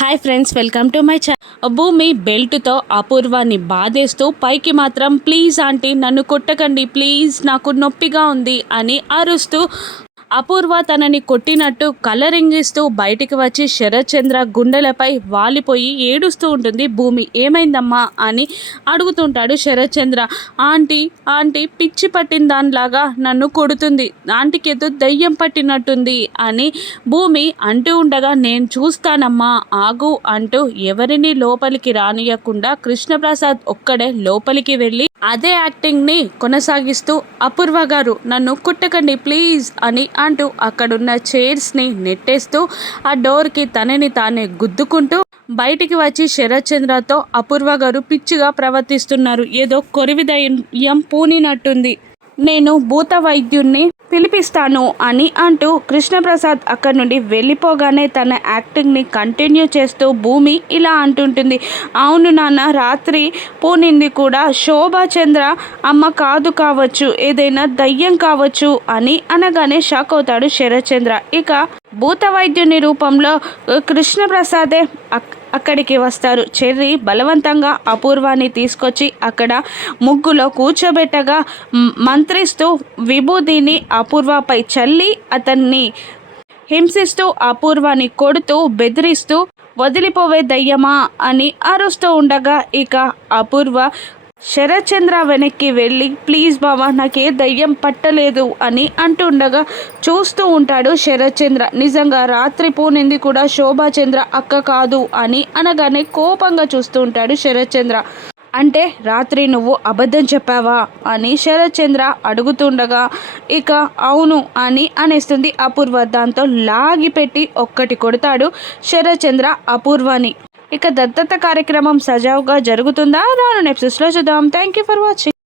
Hi friends, welcome to my channel. భూమి బెల్ట్తో అపూర్వాన్ని బాధేస్తూ పైకి మాత్రం ప్లీజ్ ఆంటీ నన్ను కొట్టకండి, ప్లీజ్ నాకు నొప్పిగా ఉంది అని అరుస్తూ అపూర్వ తనని కొట్టినట్టు కలరింగ్ ఇస్తూ బయటికి వచ్చి శరత్ చంద్ర గుండెలపై వాలిపోయి ఏడుస్తూ ఉంటుంది. భూమి ఏమైందమ్మా అని అడుగుతుంటాడు శరత్ చంద్ర. ఆంటీ ఆంటీ పిచ్చి పట్టిన దానిలాగా నన్ను కొడుతుంది, ఆంటీకి ఏదో దయ్యం పట్టినట్టుంది అని భూమి అంటూ ఉండగా, నేను చూస్తానమ్మా ఆగు అంటూ ఎవరిని లోపలికి రానియకుండా కృష్ణప్రసాద్ ఒక్కడే లోపలికి వెళ్ళి అదే యాక్టింగ్ని కొనసాగిస్తూ అపూర్వ గారు నన్ను కుట్టకండి ప్లీజ్ అని అంటూ అక్కడున్న చైర్స్ని నెట్టేస్తూ ఆ డోర్కి తనని తానే గుద్దుకుంటూ బయటికి వచ్చి శరత్ చంద్రతో అపూర్వ గారు పిచ్చిగా ప్రవర్తిస్తున్నారు, ఏదో కొరివిదయం పూనినట్టుంది, నేను భూత వైద్యుణ్ణి పిలిపిస్తాను అని అంటూ కృష్ణప్రసాద్ అక్కడి నుండి వెళ్ళిపోగానే తన యాక్టింగ్ని కంటిన్యూ చేస్తూ భూమి ఇలా అంటుంటుంది. అవును నాన్న, రాత్రి పూనింది కూడా శోభాచంద్ర అమ్మ కావచ్చు, ఏదైనా దయ్యం కావచ్చు అని అనగానే షాక్ అవుతాడు శరత్ చంద్ర. ఇక భూత వైద్యుని రూపంలో కృష్ణప్రసాదే అక్కడికి వస్తారు. చెర్రి బలవంతంగా అపూర్వాన్ని తీసుకొచ్చి అక్కడ ముగ్గులో కూర్చోబెట్టగా మంత్రిస్తూ విభూతిని అపూర్వపై చల్లి అతన్ని హింసిస్తూ అపూర్వాన్ని కొడుతూ బెదిరిస్తూ వదిలిపోవే దయ్యమా అని అరుస్తూ ఉండగా ఇక అపూర్వ శరత్ చంద్ర వెనక్కి వెళ్ళి ప్లీజ్ బావా నాకే దయ్యం పట్టలేదు అని అంటుండగా చూస్తూ ఉంటాడు శరత్ చంద్ర. నిజంగా రాత్రి పూనింది కూడా శోభాచంద్ర అక్క కాదు అని అనగానే కోపంగా చూస్తూ ఉంటాడు శరత్ చంద్ర. అంటే రాత్రి నువ్వు అబద్ధం చెప్పావా అని శరత్ చంద్ర అడుగుతుండగా ఇక అవును అని అనేస్తుంది అపూర్వ. దాంతో లాగిపెట్టి ఒక్కటి కొడతాడు శరత్ చంద్ర అపూర్వని. ఇక దత్తత కార్యక్రమం సజావుగా జరుగుతుందా? రాను ఎపిసోడ్స్లో చూద్దాం. Thank you for watching.